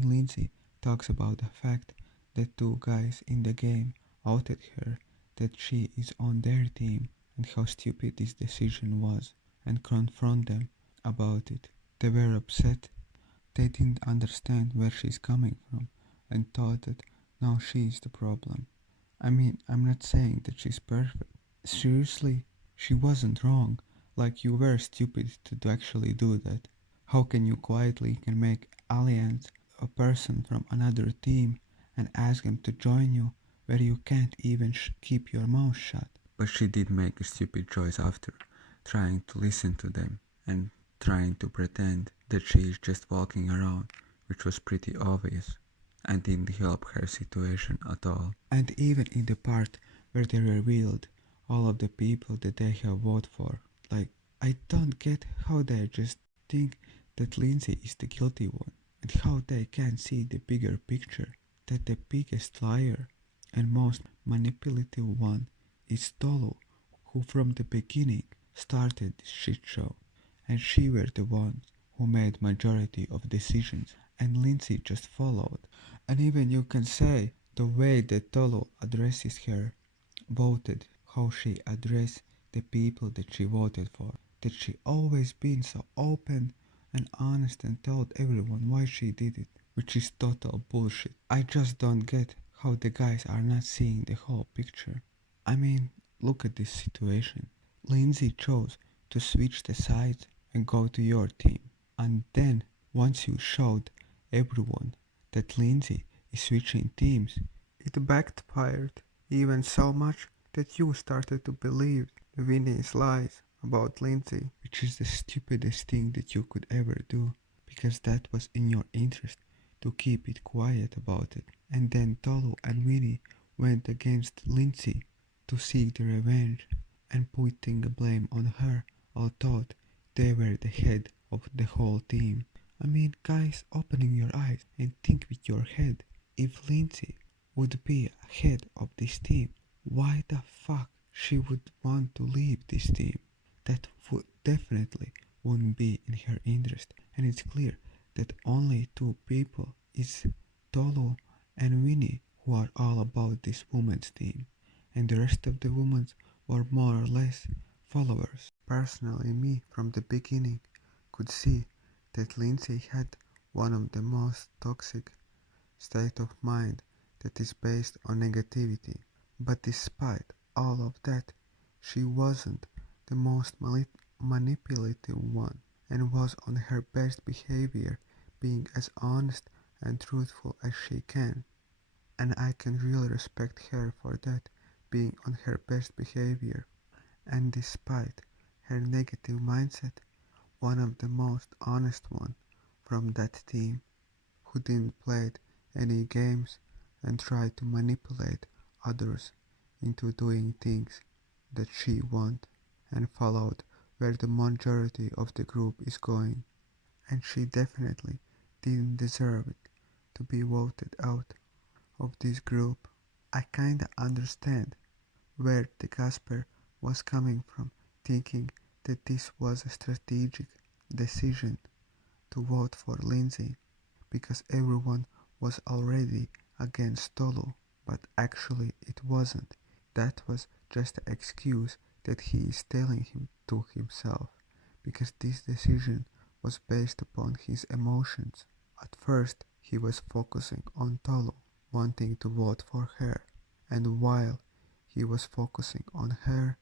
then Lindsay talks about the fact that two guys in the game outed her that she is on their team and how stupid this decision was and confront them about it. They were upset. They didn't understand where she's coming from and thought that now she's the problem. I mean, I'm not saying that she's perfect. Seriously, she wasn't wrong. Like you were stupid to actually do that. How can you quietly can make alliance a person from another team and ask him to join you where you can't even keep your mouth shut? But she did make a stupid choice after, trying to listen to them and trying to pretend that she is just walking around, which was pretty obvious and didn't help her situation at all. And even in the part where they revealed all of the people that they have voted for, like, I don't get how they just think that Lindsay is the guilty one and how they can't see the bigger picture, that the biggest liar and most manipulative one is Tolu, who from the beginning started this shit show, and she were the ones who made majority of decisions and Lindsay just followed. And even you can say the way that Tolu addresses her voted, how she addressed the people that she voted for, that she always been so open and honest and told everyone why she did it, which is total bullshit. I just don't get how the guys are not seeing the whole picture. I mean, look at this situation. Lindsay chose to switch the sides and go to your team. And then, once you showed everyone that Lindsay is switching teams, it backfired even so much that you started to believe Vinny's lies about Lindsay, which is the stupidest thing that you could ever do, because that was in your interest to keep it quiet about it. And then Tolu and Vinny went against Lindsay to seek the revenge and putting the blame on her, although they were the head of the whole team. I mean, guys, opening your eyes and think with your head. If Lindsay would be head of this team, why the fuck she would want to leave this team? That would definitely wouldn't be in her interest, and it's clear that only two people is Tolu and Winnie who are all about this women's team, and the rest of the women were more or less followers. Personally, me from the beginning could see that Lindsay had one of the most toxic state of mind that is based on negativity. But despite all of that, she wasn't the most manipulative one and was on her best behavior, being as honest and truthful as she can. And I can really respect her for that, being on her best behavior. And despite her negative mindset, one of the most honest one from that team who didn't play any games and tried to manipulate others into doing things that she want and followed where the majority of the group is going. And she definitely didn't deserve it to be voted out of this group. I kinda understand where the Casper was coming from, thinking that this was a strategic decision to vote for Lindsay because everyone was already against Tolu, but actually it wasn't. That was just an excuse that he is telling him to himself, because this decision was based upon his emotions. At first, he was focusing on Tolu, wanting to vote for her, and while he was focusing on her,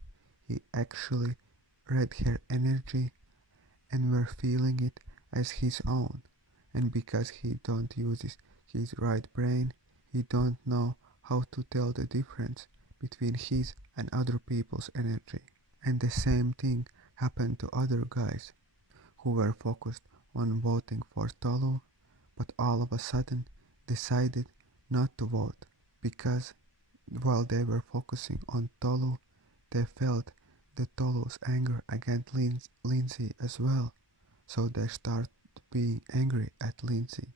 he actually read her energy and were feeling it as his own. And because he don't use his right brain, he don't know how to tell the difference between his and other people's energy. And the same thing happened to other guys who were focused on voting for Tolu, but all of a sudden decided not to vote because while they were focusing on Tolu, they felt the Tolu's anger against Lindsay as well, so they started being angry at Lindsay,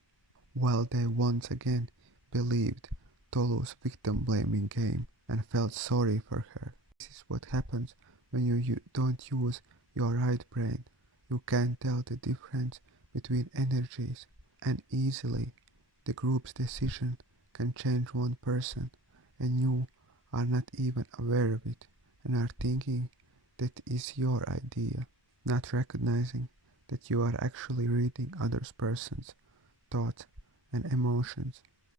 while they once again believed Tolu's victim blaming game and felt sorry for her. This is what happens when you don't use your right brain. You can't tell the difference between energies and easily The group's decision can change one person, and you are not even aware of it, and are thinking that is your idea, not recognizing that you are actually reading others person's thoughts and emotions.